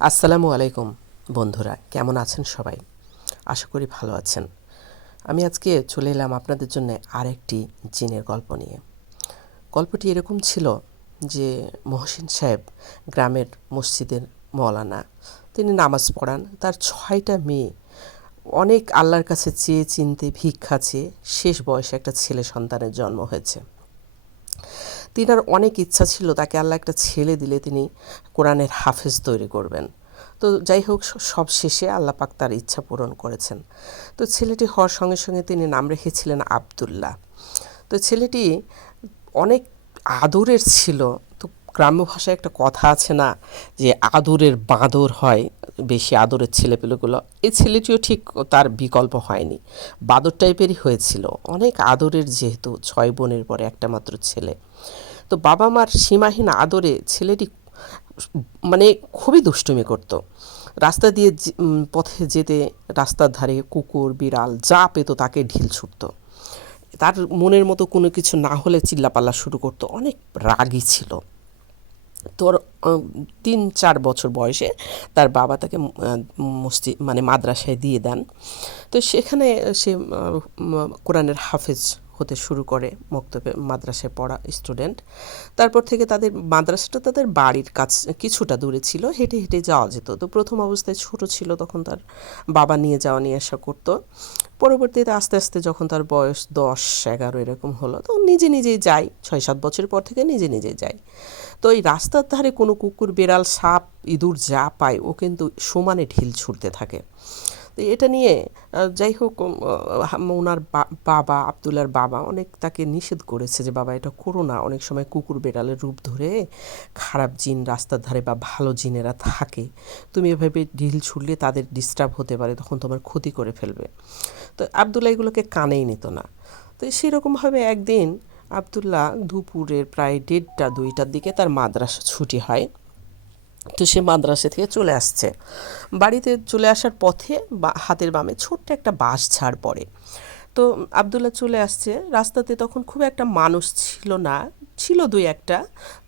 আসসালামু আলাইকুম বন্ধুরা, কেমন আছেন সবাই? আশা করি ভালো আছেন। আমি আজকে চলে এলাম আপনাদের জন্য আরেকটি জিনের গল্প নিয়ে। গল্পটি এরকম ছিল যে মহসিন সাহেব গ্রামের মসজিদের মৌলানা তিনি নামাজ পড়ান, তার ছয়টা মেয়ে, অনেক আল্লাহর কাছে চেয়ে চিনতে ভিক্ষা চেয়ে শেষ বয়সে একটা ছেলে সন্তানের জন্ম হয়েছে। তিনার অনেক ইচ্ছা ছিল তাকে আল্লাহ একটা ছেলে দিলে তিনি কোরআনের হাফেজ তৈরি করবেন। তো যাই হোক সব শেষে আল্লাহ পাক তার ইচ্ছা পূরণ করেছেন। তো ছেলেটি হওয়ার সঙ্গে সঙ্গে তিনি নাম রেখেছিলেন আবদুল্লাহ। তো ছেলেটি অনেক আদরের ছিল গ্রাম্য ভাষায় একটা কথা আছে না, যে আদরের বাঁদর হয়, বেশি আদরের ছেলেপেলেগুলো। এই ছেলেটিও ঠিক তার বিকল্প হয়নি। বাঁদর টাইপেরই হয়েছিল। অনেক আদরের যেহেতু, ছয় বোনের পরে একটা মাত্র ছেলে। তো বাবা মার সীমাহীন আদরে ছেলেটি মানে খুবই দুষ্টুমি করতো। রাস্তা দিয়ে পথে যেতে রাস্তার ধারে কুকুর, বিড়াল যা পেত তাকে ঢিল ছুটতো। তার মনের মতো কোনো কিছু না হলে চিল্লাপাল্লা শুরু করতো। অনেক রাগই ছিল। তোর তিন, চার বছর বয়সে তার বাবা তাকে মসজিদ মানে মাদ্রাসায় দিয়ে দেন। তো সেখানে সে কোরআনের হাফেজ হতে শুরু করে মক্তবে, মাদ্রাসায় পড়া স্টুডেন্ট তারপর থেকে তাদের মাদ্রাসাটা তাদের বাড়ির কাছ, কিছুটা দূরে ছিল, হেঁটে হেঁটে যাওয়া যেত। তো প্রথম অবস্থায় ছোট ছিল তখন তার বাবা নিয়ে যাওয়া, নিয়ে আসা করতো। পরবর্তীতে আস্তে আস্তে যখন তার বয়স দশ, এগারো এরকম হলো তো নিজে নিজেই যাই। ছয় সাত বছর পর থেকে নিজে নিজে যাই। তো এই রাস্তার ধারে কোনো কুকুর, বেড়াল, সাপ, ইঁদুর যা পায়, ও কিন্তু সমানে ঢিল ছুটতে থাকে। তো এটা নিয়ে যাই হোক ওনার বাবা, আবদুল্লার বাবা অনেক তাকে নিষেধ করেছে যে, বাবা, এটা করো না। অনেক সময় কুকুর বেড়ালের রূপ ধরে খারাপ জিন রাস্তার ধারে বা ভালো জিনেরা থাকে। তুমি এভাবে ঢিল ছুড়লে তাদের ডিস্টার্ব হতে পারে, তখন তোমার ক্ষতি করে ফেলবে। তো আবদুল্লাহ এগুলোকে কানেই নিত না। তো সেরকমভাবে একদিন আবদুল্লাহ দুপুরের প্রায় দেড়টা, দুইটার দিকে তার মাদ্রাসা ছুটি হয়। তো সে মাদ্রাসা থেকে চলে আসছে। বাড়িতে চলে আসার পথে বা হাতের বামে ছোট্ট একটা বাঁশ ছাড় পড়ে। তো আবদুল্লাহ চলে আসছে। রাস্তাতে তখন খুব একটা মানুষ ছিল না, ছিল দুই একটা।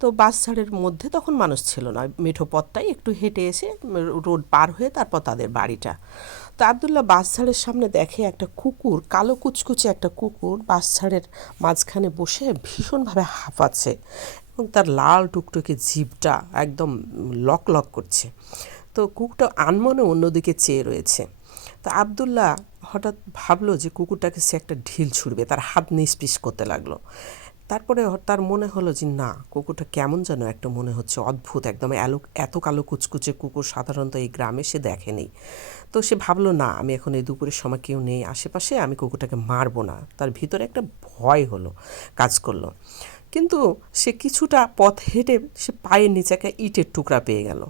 তো বাস ছাড়ের মধ্যে তখন মানুষ ছিল না। মেঠো পথটাই একটু হেঁটে এসে রোড পার হয়ে তারপর তাদের বাড়িটা। তো আবদুল্লাহ বাস ছাড়ের সামনে দেখে একটা কুকুর, কালো কুচকুচে একটা কুকুর বাস ছাড়ের মাঝখানে বসে ভীষণভাবে হাঁপাচ্ছে। এবং তার লাল টুকটুকে জিভটা একদম লক লক করছে। তো কুকুরটা আনমনে অন্যদিকে চেয়ে রয়েছে। তো আবদুল্লাহ হঠাৎ ভাবলো যে কুকুরটাকে সে একটা ঢিল ছুড়বে, তার হাত নিষ্পিস করতে লাগল। তারপরে তার মনে হলো যে, না, কুকুরটা কেমন যেন একটা মনে হচ্ছে অদ্ভুত, একদম এলো এত কালো কুচকুচে কুকুর সাধারণত এই গ্রামে সে দেখেনি। তো সে ভাবলো, না, আমি এখন এই দুপুরের সময় কেউ নেই আশেপাশে, আমি কুকুরটাকে মারবো না। তার ভিতরে একটা ভয় হলো, কাজ করল। কিন্তু সে কিছুটা পথ হেঁটে সে পায়ের নিচে একটা ইটের টুকরা পেয়ে গেল।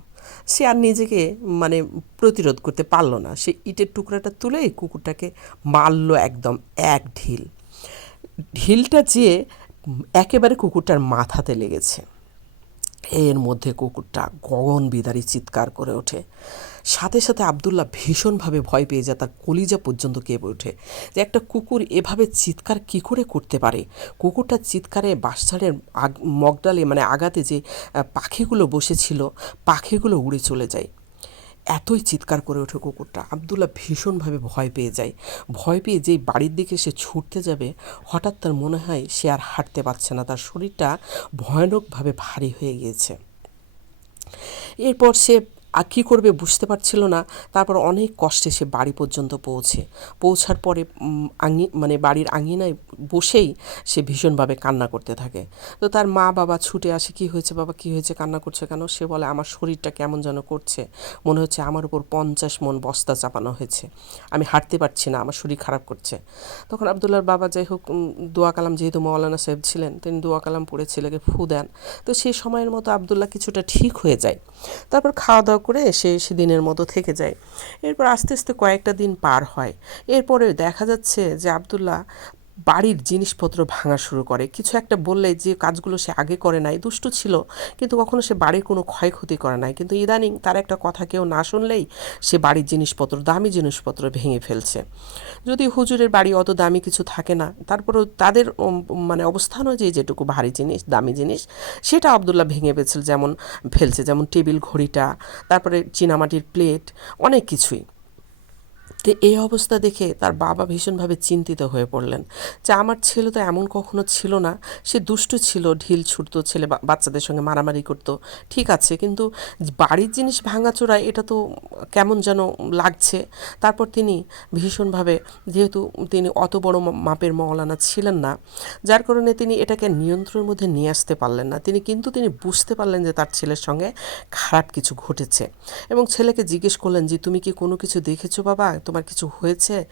সে আর নিজেকে মানে প্রতিরোধ করতে পারল না। সে ইটের টুকরাটা তুলেই কুকুরটাকে মারলো একদম এক ঢিল। ঢিলটা যেয়ে একেবারে কুকুরটার মাথাতে লেগেছে। এর মধ্যে কুকুরটা গগন বিদারী চিৎকার করে ওঠে। সাথে সাথে আবদুল্লাহ ভীষণভাবে ভয় পেয়ে যায়, তার কলিজা পর্যন্ত কেঁপে ওঠে। যে একটা কুকুর এভাবে চিৎকার কি করে করতে পারে? কুকুরটার চিৎকারে বাঁশঝাড়ের আগ, মগডালে মানে আগাতে যে পাখিগুলো বসেছিল, পাখিগুলো উড়ে চলে যায়। এতই চিৎকার করে ওঠে কুকুরটা। আবদুল্লাহ ভীষণভাবে ভয় পেয়ে যায়। ভয় পেয়ে যেই বাড়ির দিকে সে ছুটতে যাবে, হঠাৎ তার মনে হয় সে আর হাঁটতে পারছে না। তার শরীরটা ভয়ানকভাবে ভারী হয়ে গিয়েছে। এরপর সে আর কী করবে বুঝতে পারছিল না। তারপর অনেক কষ্টে সে বাড়ি পর্যন্ত পৌঁছে। পৌঁছার পরে আঙি মানে বাড়ির আঙিনায় বসেই সে ভীষণভাবে কান্না করতে থাকে। তো তার মা বাবা ছুটে আসে, কি হয়েছে বাবা? কি হয়েছে? কান্না করছে কেন? সে বলে, আমার শরীরটা কেমন যেন করছে। মনে হচ্ছে আমার উপর পঞ্চাশ মন বস্তা চাপানো হয়েছে। আমি হাঁটতে পারছি না, আমার শরীর খারাপ করছে। তখন আবদুল্লার বাবা যাই হোক দোয়া কালাম, যেহেতু মৌলানা সাহেব ছিলেন, তিনি দোয়া কালাম পড়ে ছেলেকে ফু দেন। তো সেই সময়ের মতো আবদুল্লাহ কিছুটা ঠিক হয়ে যায়। তারপর খাওয়া দাওয়া করে সে সেদিনের মতো থেকে যায়। এরপর আস্তে আস্তে কয়েকটা দিন পার হয়। এরপরে দেখা যাচ্ছে যে আবদুল্লাহ বাড়ির জিনিসপত্র ভাঙা শুরু করে। কিছু একটা বললে যে কাজগুলো সে আগে করে নাই, দুষ্ট ছিল, কিন্তু কখনো সে বাড়ির কোনো ক্ষয়ক্ষতি করে নাই। কিন্তু ইদানিং তার একটা কথা কেউ না শুনলেই সে বাড়ির জিনিসপত্র, দামি জিনিসপত্র ভেঙে ফেলছে। যদি হুজুরের বাড়ি অত দামি কিছু থাকে না, তারপরেও তাদের মানে অবস্থানও যে যেটুকু ভারী জিনিস, দামি জিনিস, সেটা আবদুল্লাহ ভেঙে ফেলছে যেমন ফেলছে, যেমন টেবিল, ঘড়িটা, তারপরে চীনামাটির প্লেট, অনেক কিছুই। তো এই অবস্থা দেখে তার বাবা ভীষণভাবে চিন্তিত হয়ে পড়লেন। যে আমার ছেলে তো এমন কখনো ছিল না, সে দুষ্টু ছিল, ঢিল ছুটতো, ছেলে বাচ্চাদের সঙ্গে মারামারি করতো, ঠিক আছে, কিন্তু বাড়ির জিনিস ভাঙাচোরা এটা তো কেমন যেন লাগছে। তারপর তিনি ভীষণভাবে, যেহেতু তিনি অত বড় মাপের মৌলানা ছিলেন না, যার কারণে তিনি এটাকে নিয়ন্ত্রণের মধ্যে নিয়ে আসতে পারলেন না। তিনি কিন্তু তিনি বুঝতে পারলেন যে তার ছেলের সঙ্গে খারাপ কিছু ঘটেছে। এবং ছেলেকে জিজ্ঞেস করলেন যে, তুমি কি কোনো কিছু দেখেছ বাবা? তোমার কিছু হয়েছে?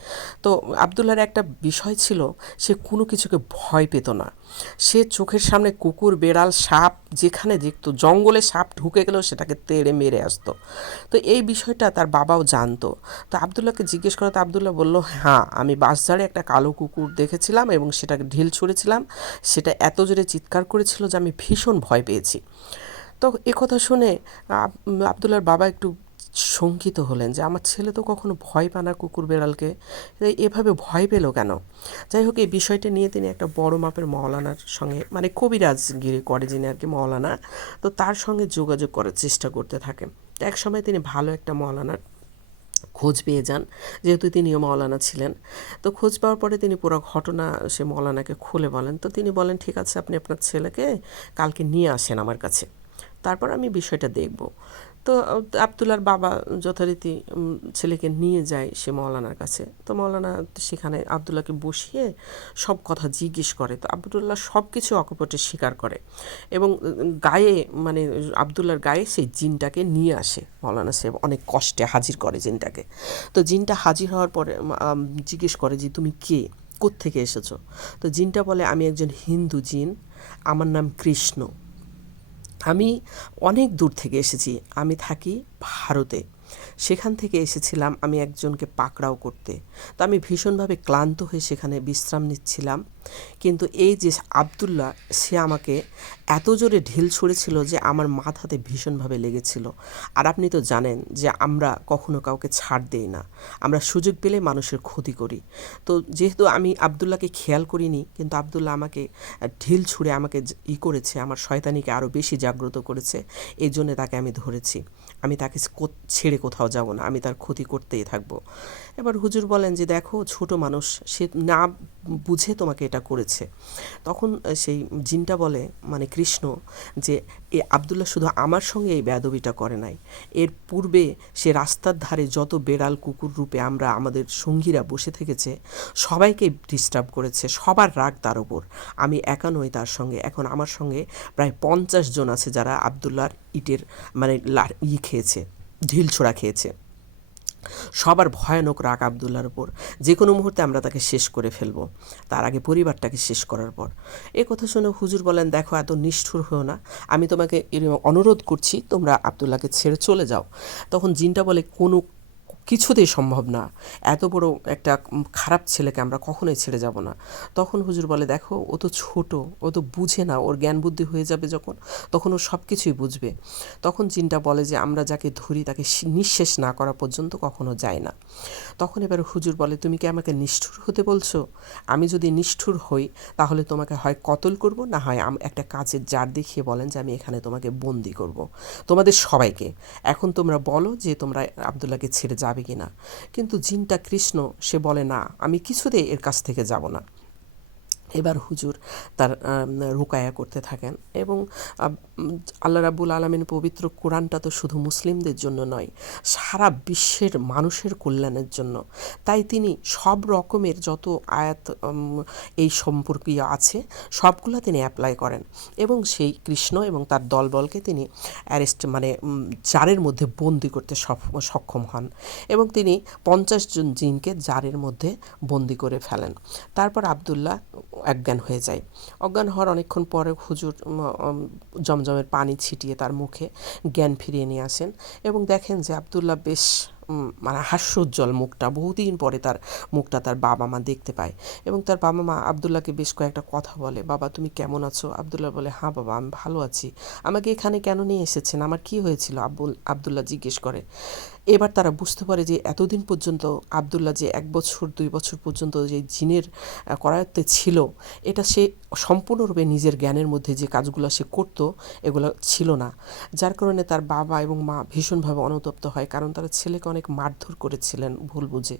তো আবদুল্লার একটা বিষয় ছিল, সে কোনো কিছুকে ভয় পেত না। সে চোখের সামনে কুকুর, বেড়াল, সাপ যেখানে দেখতো, জঙ্গলে সাপ ঢুকে গেলেও সেটাকে তেড়ে মেরে আসতো। তো এই বিষয়টা তার বাবাও জানতো। তো আবদুল্লাহকে জিজ্ঞেস করাতে আবদুল্লাহ বলল হ্যাঁ আমি বাসঝাড়ে একটা কালো কুকুর দেখেছিলাম এবং সেটাকে ঢিল ছুঁড়েছিলাম। সেটা এত জোরে চিৎকার করেছিল যে আমি ভীষণ ভয় পেয়েছি। তো এ কথা শুনে আব- আবদুল্লার বাবা একটু শঙ্কিত হলেন যে আমার ছেলে তো কখনো ভয় পায় না কুকুর বেড়ালকে। এভাবে ভয় পেল কেন? যাই হোক, এই বিষয়টা নিয়ে তিনি একটা বড় মাপের মৌলানার সঙ্গে মানে কবিরাজগিরি করে যিনি আর কি মৌলানা তো তার সঙ্গে যোগাযোগ করার চেষ্টা করতে থাকেন এক সময় তিনি ভালো একটা মৌলানার খোঁজ পেয়ে যান, যেহেতু তিনিও মৌলানা ছিলেন। তো খোঁজ পাওয়ার পরে তিনি পুরো ঘটনা সে মৌলানাকে খুলে বলেন, তো তিনি বলেন, ঠিক আছে, আপনি আপনার ছেলেকে কালকে নিয়ে আসেন আমার কাছে। তারপর আমি বিষয়টা দেখব। তো আবদুল্লার বাবা যথারীতি ছেলেকে নিয়ে যায় সে মৌলানার কাছে। তো মৌলানা সেখানে আবদুল্লাহকে বসিয়ে সব কথা জিজ্ঞেস করে। তো আবদুল্লাহ সব কিছু অকপটে স্বীকার করে এবং গায়ে মানে আবদুল্লার গায়ে সেই জিনটাকে নিয়ে আসে। মৌলানা সাহেব অনেক কষ্টে হাজির করে জিনটাকে। তো জিনটা হাজির হওয়ার পরে জিজ্ঞেস করে যে, তুমি কে? কোত্থেকে এসেছ? তো জিনটা বলে, আমি একজন হিন্দু জিন। আমার নাম কৃষ্ণ। আমি অনেক দূর থেকে এসেছি। আমি থাকি ভারতে। সেখান থেকে এসেছিলাম আমি একজনকে পাকড়াও করতে। তো আমি ভীষণভাবে ক্লান্ত হয়ে সেখানে বিশ্রাম নিচ্ছিলাম। কিন্তু এই যে আবদুল্লাহ, সে আমাকে এত জোরে ঢিল ছুঁড়েছিল যে আমার মাথাতে ভীষণভাবে লেগেছিল। আর আপনি তো জানেন যে আমরা কখনো কাউকে ছাড় দেই না। আমরা সুযোগ পেলে মানুষের ক্ষতি করি। তো যেহেতু আমি আবদুল্লাহকে খেয়াল করিনি, কিন্তু আবদুল্লাহ আমাকে ঢিল ছুঁড়ে আমাকে ই করেছে, আমার শয়তানিকে আরও বেশি জাগ্রত করেছে এই জন্য তাকে আমি ধরেছি। আমি তাকে ছেড়ে কোথাও যাব না, আমি তার ক্ষতি করতেই থাকব। এবার হুজুর বলেন যে, দেখো, ছোট মানুষ, সে না বুঝে তোমাকে এটা করেছে। তখন সেই জিনটা বলে মানে কৃষ্ণ, যে, এ আবদুল্লাহ শুধু আমার সঙ্গে এই বেয়াদবিটা করে নাই। এর পূর্বে সে রাস্তার ধারে যত বেড়াল কুকুর রূপে আমরা আমাদের সঙ্গীরা বসে থেকেছে, সবাইকে ডিস্টার্ব করেছে, সবার রাগ তার ওপর আমি একা নই তার সঙ্গে। এখন আমার সঙ্গে প্রায় পঞ্চাশ জন আছে যারা আবদুল্লাহর ইটের মানে ই খেয়েছে। ঢিল ছোড়া খেয়েছে। সবার ভয়ানক রাগ আবদুল্লার উপর। যে কোনো মুহূর্তে আমরা তাকে শেষ করে ফেলব। তার আগে পরিবারটাকে শেষ করার পর। এ কথা শুনে হুজুর বলেন, দেখো, এত নিষ্ঠুর হও না। আমি তোমাকে অনুরোধ করছি, তোমরা আবদুল্লাহকে ছেড়ে চলে যাও। তখন জিনটা বলে, কোনো কিছুতেই সম্ভব না। এত বড় একটা খারাপ ছেলেকে আমরা কখনোই ছেড়ে যাব না। তখন হুজুর বলে, দেখো, ও তো ছোট, ও তো বুঝে না, ওর জ্ঞান বুদ্ধি হয়ে যাবে যখন, তখন ও সব কিছুই বুঝবে। তখন জিনটা বলে যে, আমরা যাকে ধরি, তাকে নিঃশেষ না করা পর্যন্ত কখনো যায় না। তখন এবার হুজুর বলে, তুমি কি আমাকে নিষ্ঠুর হতে বলছো? আমি যদি নিষ্ঠুর হই, তাহলে তোমাকে হয় কতল করব, না হয় একটা কাজের জার দেখিয়ে বলেন যে, আমি এখানে তোমাকে বন্দি করব। তোমাদের সবাইকে। এখন তোমরা বলো যে, তোমরা আবদুল্লাহকে ছেড়ে যাবে কি না কিন্তু জিনটা কৃষ্ণ, সে বলে, না, আমি কিছুতেই এর কাছ থেকে যাব না। এবার হুজুর তার রুকায়া করতে থাকেন এবং আল্লাহ রাব্বুল আলমিন পবিত্র কোরআনটা তো শুধু মুসলিমদের জন্য নয়, সারা বিশ্বের মানুষের কল্যাণের জন্য। তাই তিনি সব রকমের যত আয়াত এই সম্পর্কীয় আছে, সবগুলো তিনি অ্যাপ্লাই করেন এবং সেই কৃষ্ণ এবং তার দলবলকে তিনি অ্যারেস্ট মানে জারের মধ্যে বন্দি করতে সক্ষম হন এবং তিনি পঞ্চাশ জন জিনকে জারের মধ্যে বন্দি করে ফেলেন। তারপর আবদুল্লাহ অজ্ঞান হয়ে যায়। অজ্ঞান হওয়ার অনেকক্ষণ পরে হুজুর জমজমের পানি ছিটিয়ে তার মুখে জ্ঞান ফিরিয়ে নিয়ে আসেন এবং দেখেন যে আবদুল্লাহ বেশ মানে হাস্যোজ্জ্বল মুখটা। বহুদিন পরে তার মুখটা তার বাবা মা দেখতে পায় এবং তার বাবা মা আবদুল্লাহকে বেশ কয়েকটা কথা বলে, বাবা, তুমি কেমন আছো? আবদুল্লাহ বলে হ্যাঁ বাবা, আমি ভালো আছি। আমাকে এখানে কেন নিয়ে এসেছেন? আমার কি হয়েছিল? আব্বুল, আবদুল্লাহ জিজ্ঞেস করে এবার তারা বুঝতে পারে যে এতদিন পর্যন্ত আবদুল্লাহ যে এক বছর, দুই বছর পর্যন্ত যে জিনের করায়ত্তে ছিল, এটা সে সম্পূর্ণরূপে নিজের জ্ঞানের মধ্যে যে কাজগুলো সে করত, এগুলো ছিল না। যার কারণে তার বাবা এবং মা ভীষণভাবে অনুতপ্ত হয়, কারণ তারা ছেলেকে অনেক মারধর করেছিলেন ভুল বুঝে।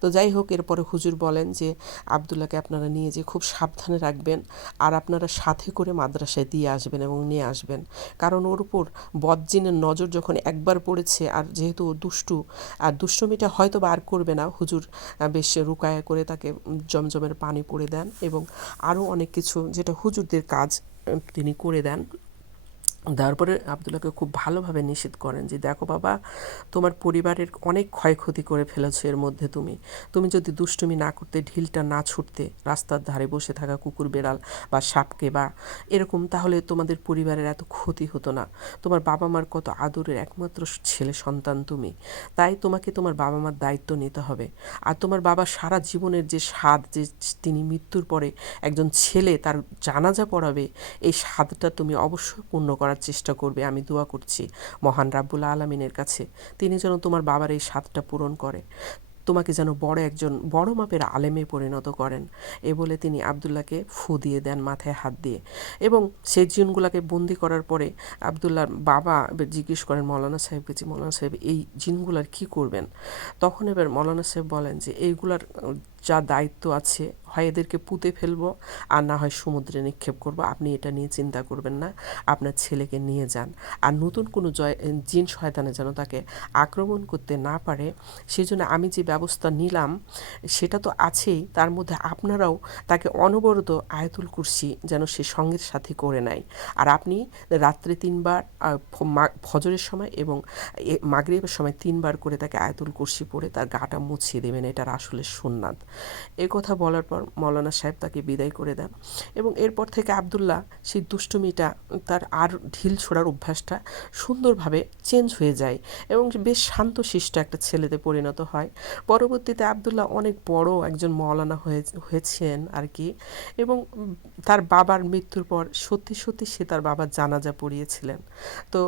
তো যাই হোক, এরপরে হুজুর বলেন যে, আবদুল্লাহকে আপনারা নিয়ে যে খুব সাবধানে রাখবেন আর আপনারা সাথে করে মাদ্রাসায় দিয়ে আসবেন এবং নিয়ে আসবেন। কারণ ওর উপর বদজিনের নজর যখন একবার পড়েছে, আর যেহেতু দুষ্টু। আর দুষ্টমিটা হয়তো বার করবে না। হুজুর বেশ রুকায়া করে তাকে জমজমের পানি পরে দেন এবং আরও অনেক কিছু যেটা হুজুরদের কাজ তিনি করে দেন। তারপরে আবদুল্লাহকে খুব ভালোভাবে নিষেধ করেন যে, দেখো বাবা, তোমার পরিবারের অনেক ক্ষয়ক্ষতি করে ফেলেছো এর মধ্যে তুমি। তুমি যদি দুষ্টুমি না করতে, ঢিলটা না ছুটতে, রাস্তার ধারে বসে থাকা কুকুর, বেড়াল বা সাপকে বা এরকম, তাহলে তোমাদের পরিবারের এত ক্ষতি হতো না। তোমার বাবা মার কত আদরের একমাত্র ছেলে সন্তান তুমি। তাই তোমাকে তোমার বাবা মার দায়িত্ব নিতে হবে। আর তোমার বাবা সারা জীবনের যে স্বাদ, যে তিনি মৃত্যুর পরে একজন ছেলে, তার জানাজা পড়াবে, এই স্বাদটা তুমি অবশ্যই পূর্ণ করার চেষ্টা করবে, আমি দোয়া করছি মহান রাব্বুল আলমিনের কাছে। তিনি যেন তোমার বাবার এই স্বাদটা পূরণ করে। তোমাকে যেন বড় একজন বড় মাপের আলেমে পরিণত করেন। এ বলে তিনি আবদুল্লাহকে ফু দিয়ে দেন মাথায় হাত দিয়ে। এবং সেই জিনগুলাকে বন্দি করার পরে আবদুল্লাহর বাবা এবার জিজ্ঞেস করেন, মৌলানা সাহেবকে যে, মৌলানা সাহেব, এই জিনগুলার কি করবেন? তখন এবার মৌলানা সাহেব বলেন যে, এইগুলার যা দায়িত্ব আছে, হয় এদেরকে পুঁতে ফেলব, আর না হয় সমুদ্রে নিক্ষেপ করব, আপনি এটা নিয়ে চিন্তা করবেন না, আপনার ছেলেকে নিয়ে যান। আর নতুন কোনো জয় জিন শয়তানে যেন তাকে আক্রমণ করতে না পারে, সেজন্য আমি যে ব্যবস্থা নিলাম, সেটা তো আছেই, তার মধ্যে আপনারাও তাকে অনবরত আয়তুল কুরসি যেন সে সঙ্গের সাথে করে নেয়। আর আপনি রাত্রে তিনবার ফজরের সময় এবং মাগরিবের সময় তিনবার করে তাকে আয়তুল কুরসি পড়ে তার গাটা মুছিয়ে দেবেন, এটার আসলে সুন্নাত। এ কথা বলার পর মৌলানা সাহেব তাকে বিদায় করে দেন। এবং এরপর থেকে আবদুল্লাহ সেই দুষ্টুমিটা, তার আর ঢিল ছোড়ার অভ্যাসটা সুন্দরভাবে চেঞ্জ হয়ে যায় এবং বেশ শান্তশিষ্ট একটা ছেলেতে পরিণত হয়। পরবর্তীতে আবদুল্লাহ অনেক বড় একজন মৌলানা হয়ে, হয়েছেন আর কি এবং তার বাবার মৃত্যুর পর সত্যি সত্যি সে তার বাবার জানাজা পড়িয়েছিলেন। তো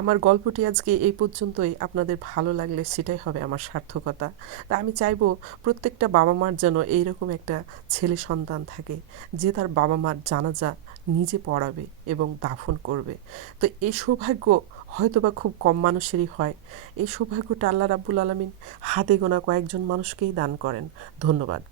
আমার গল্পটি আজকে এই পর্যন্তই। আপনাদের ভালো লাগলে সেটাই হবে আমার সার্থকতা। তা আমি চাইব প্রত্যেকটা বাবা মার যেন এইরকম একটা ছেলে সন্তান থাকে যে তার বাবা মার জানাজা নিজে পড়াবে এবং দাফন করবে। তো এই সৌভাগ্য হয়তো বা খুব কম মানুষেরই হয়। এই সৌভাগ্যটা আল্লাহ রাব্বুল আলমিন হাতে গোনা কয়েকজন মানুষকেই দান করেন। ধন্যবাদ।